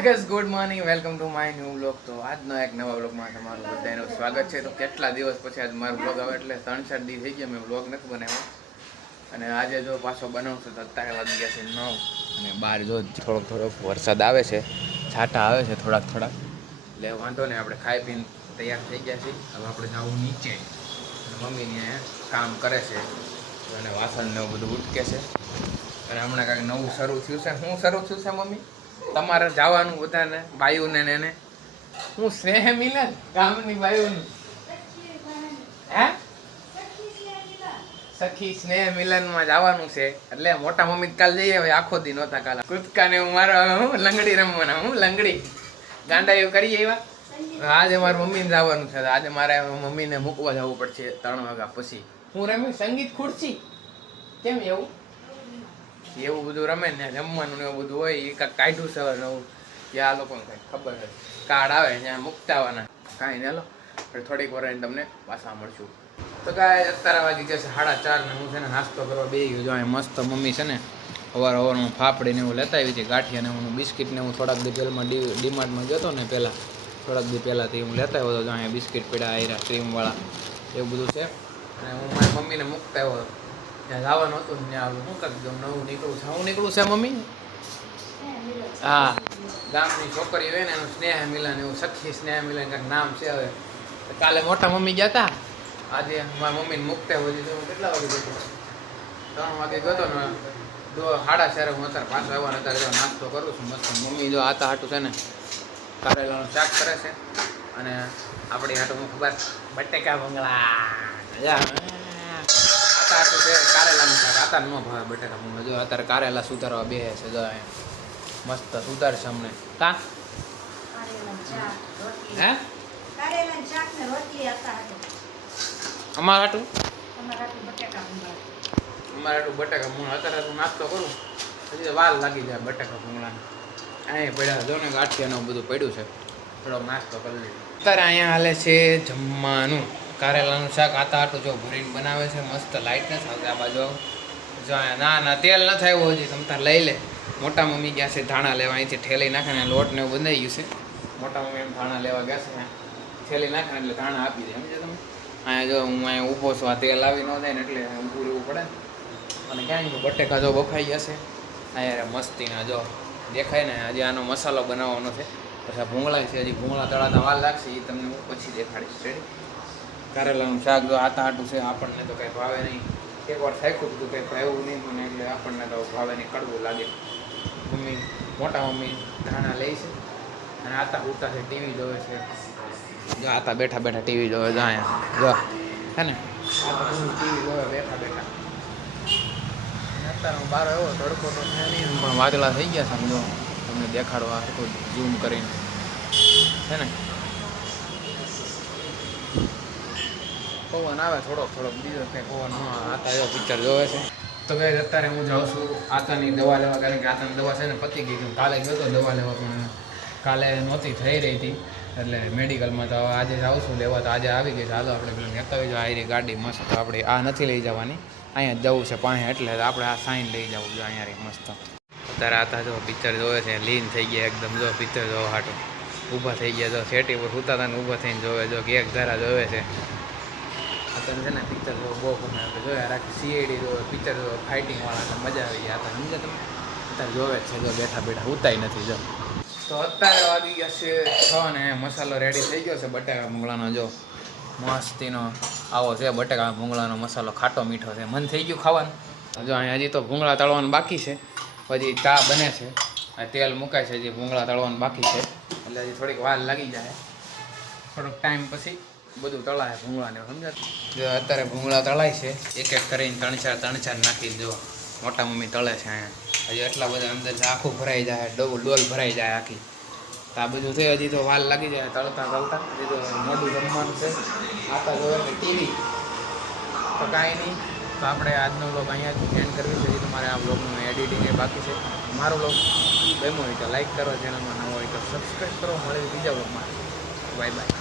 Gas good morning, welcome to my new blog. તો આજનો એક નવા બ્લોગમાં તમારું બધાનું સ્વાગત છે. તો કેટલા દિવસ પછી આજ મારો બ્લોગ આવે એટલે 3-4 દિવસ થઈ ગયા મેં બ્લોગ નથી બનાવ્યો. અને આજે જો પાછો બનાવશું તો અત્યારે વાગી ગયા છે 9 અને બહાર જો થોડોક વરસાદ આવે છે, છાંટા આવે છે થોડાક એટલે વાંધો નહીં. આપણે ખાઈ પીને તૈયાર થઈ ગયા છીએ. હવે આપણે જવું નીચે અને મમ્મીને કામ કરે છે અને વાસણ ને એવું બધું ઉટકે છે. અને હમણાં કાંઈક નવું શરૂ થયું છે. શું શરૂ થયું છે મમ્મી? તમારે જવાનું બધાને બાયુને ને એને હું સ્નેહ મિલન ગામની બાયુનું હે સખી સ્નેહ મિલનમાં જવાનું છે. એટલે મોટા મમ્મી કાલ જઈએ. હવે આખો દી નહોતા કાલ કૂદકા ને હું મારો હું લંગડી રમવાના હું લંગડી ગાંડા એવું કરીએ એવા. આજે મારા મમ્મીને જવાનું છે. આજે મારે મમ્મીને મૂકવા જવું પડશે 3 વાગ્યા પછી. હું રમી સંગીત ખુરશી કેમ એવું એવું બધું રમે ને જમવાનું ને એવું બધું હોય. એ કાંઈક કાઢ્યું છે નવું કે આ લોકોને કંઈક ખબર છે. કાર્ડ આવે ત્યાં મૂકતા આવવાના. કાંઈ ને હાલો થોડીક વાર તમને પાછા મળશું. તો કાંઈ અત્યારે વાગી ગયા છે 4:30 ને હું છે ને નાસ્તો કરવા બેસી ગયો. જો મસ્ત મમ્મી છે ને અવારમાં ફાફડીને એવું લેતા આવી હતી, ગાંઠિયા ને હું બિસ્કિટ ને હું થોડાક દી પહેલાં ડીમાર્ટમાં ગયો હતો ને પહેલાં થોડાક દી પહેલાંથી હું લેતા આવ્યો હતો. જો અહીંયા બિસ્કિટ પીડા આયરા ક્રીમવાળા એવું બધું છે. અને હું મારી મમ્મીને મૂકતા આવ્યો ત્યાં જવાનું હતું ને ત્યાં શું કરી નવું નીકળું છે. હું નીકળું છે મમ્મી? હા, ગામની છોકરી હોય ને એનું સ્નેહ મિલન, એવું સખી સ્નેહ મિલન કંઈક નામ છે. હવે કાલે મોટા મમ્મી ગયા હતા, આજે મારા મમ્મીને મૂકતા હોય તો હું કેટલા વાગે ગયો? 3 વાગે ગયો હતો ને 4:30 હું અત્યારે પાછો આવ્યો ને અત્યારે નાસ્તો કરું છું મસ્ત. મમ્મી જો આતા હાટું છે ને કારેલાનું શાક કરે છે અને આપણી હાટું હું ખબર બટેકા ભૂંગળા આતા છે કારેલાનું શાક. આતા ન ભાવે બટેકા ભૂંગળા. જો અત્યારે કારેલા સુધારવા બે છે. જો મસ્ત સુધાર છે અમને. કા હે અમારા હાટું બટેકા ભૂંગળા. અત્યારે હું નાસ્તો કરું પછી તો વાર લાગી જાય બટેકા ભૂંગળાને. અહીંયા પડ્યા જો ને ગાંઠિયાનું બધું પડ્યું છે. થોડોક નાસ્તો કરી લઈએ. અત્યારે અહીંયા હાલે છે જમવાનું. કારેલાનું શાક આતા હાટું જો ભરીને બનાવે છે મસ્ત. લાઈટ નથી આવતી આ બાજુ. જો ના તેલ નથી આવ્યું હજી. તમે તાર લઈ લે. મોટા મમ્મી ગયા છે ધાણા લેવા. અહીંથી ઠેલી નાખે ને લોટ ને એવું બંધાઈ ગયું છે. મોટા મમ્મી એમ ધાણા લેવા ગયા છે, ઠેલી નાખે ને એટલે ધાણા આપી દે. સમજે તમે? અહીંયા જો હું અહીંયા ઊભો છું, આ તેલ આવી ન જાય ને એટલે ઊભું રહેવું પડે. અને ક્યાંય બટેકા જો બફાઈ જશે અહીંયા મસ્તીના જો દેખાય ને. હજી આનો મસાલો બનાવવાનો છે. પછી ભૂંગળા છે, હજી ભૂંગળા તળાતા વાર લાગશે. એ તમને હું પછી દેખાડીશ. રેડી? કારેલાનું શાક જો આતા હાટું છે. આપણને તો કંઈ ભાવે નહીં. એકવાર થાક્યું હતું કંઈ ભાવ્યું નહીં મને એટલે આપણને તો ભાવે નહીં, કડવું લાગે. મમ્મી મોટા મમ્મી ધાણા લે છે અને આતા ઉતા છે, ટીવી જોવે છે. જો આતા બેઠા બેઠા ટીવી જોવે. જો અહીંયા જો હે ને આતા ટીવી જોવે બેઠા. અત્યારે બાર એવો તડકો તો છે નહીં પણ વાદળા થઈ ગયા છે. સમજો તમને દેખાડવા આખું ઝૂમ કરીને છે ને. પવન આવે થોડોક બીજો કંઈ પવન ન. આતા એવો પિક્ચર જોવે છે. તો ભાઈ અત્યારે હું જાઉં છું આતાની દવા લેવા, કારણ કે આતાની દવા છે ને પતી ગઈ. કાલે ગયો તો દવા લેવા પણ કાલે નહોતી થઈ રહી હતી એટલે મેડિકલમાં. તો આજે જાઉં છું લેવા. તો આજે આવી ગઈ છે. હાલો આપણે પેલું કહેતા હોય જો આ ગાડી મસ્ત. આપણે આ નથી લઈ જવાની, અહીંયા જ જવું છે પાસે એટલે આપણે આ સાઈન લઈ જવું જો અહીંયા રહી મસ્ત. અત્યારે આતા જો પિક્ચર જોવે છે. લીન થઈ ગયા એકદમ. જો પિક્ચર જોવા હાટું ઊભા થઈ ગયા. જો સેટી પર સૂતા હતા ને ઊભા થઈને જોવે. જો કે એક ધારા જોવે છે. અત્યારે છે ને પિક્ચર જોવો બહુ ગમે. આપણે જોયા રાખી સીઆઈડી જોવે, પિક્ચર જોવે, ફાઇટિંગવાળા તો મજા આવી ગયા હતા. સમજ્યા તમે? અત્યારે જોવે જ છે. જો બેઠા ઉતાય નથી. જો તો અત્યારે વાગી ગયા છે 6 ને મસાલો રેડી થઈ ગયો છે બટેકા ભૂંગળાનો. જો મસ્તીનો આવો છે બટેકા ભૂંગળાનો મસાલો. ખાટો મીઠો છે. મન થઈ ગયું ખાવાનું. જો અહીંયા હજી તો ભૂંગળા તળવાનું બાકી છે. હજી ચા બને છે, તેલ મુકાય છે. હજી ભૂંગળા તળવાનું બાકી છે એટલે હજી થોડીક વાર લાગી જાય. થોડોક ટાઈમ પછી બધું તળાય ભૂંગળાને. સમજાય? જો અત્યારે ભૂંગળા તળાય છે. એક કરીને 3-4 નાખી. જો મોટા મમ્મી તળે છે અહીંયા. હજી એટલા બધા અંદર આખું ભરાઈ જાય, ડોલ ભરાઈ જાય આખી. તો આ બધું થઈ હજી તો વાર લાગી જાય તળતા. હજી તો મોડું જમવાનું છે. આતા જોવે ને ટીવી. તો કાંઈ નહીં. તો આપણે આજનો બ્લોગ અહીંયા એન્ડ કરવી છે. તમારે આ બ્લોગનું એડિટિંગ એ બાકી છે. મારો બ્લોગ ગમ્યો હોય તો લાઈક કરો, ચેનલમાં નવો હોય તો સબસ્ક્રાઈબ કરો. મળે બીજા બ્લોગમાં. Bye bye.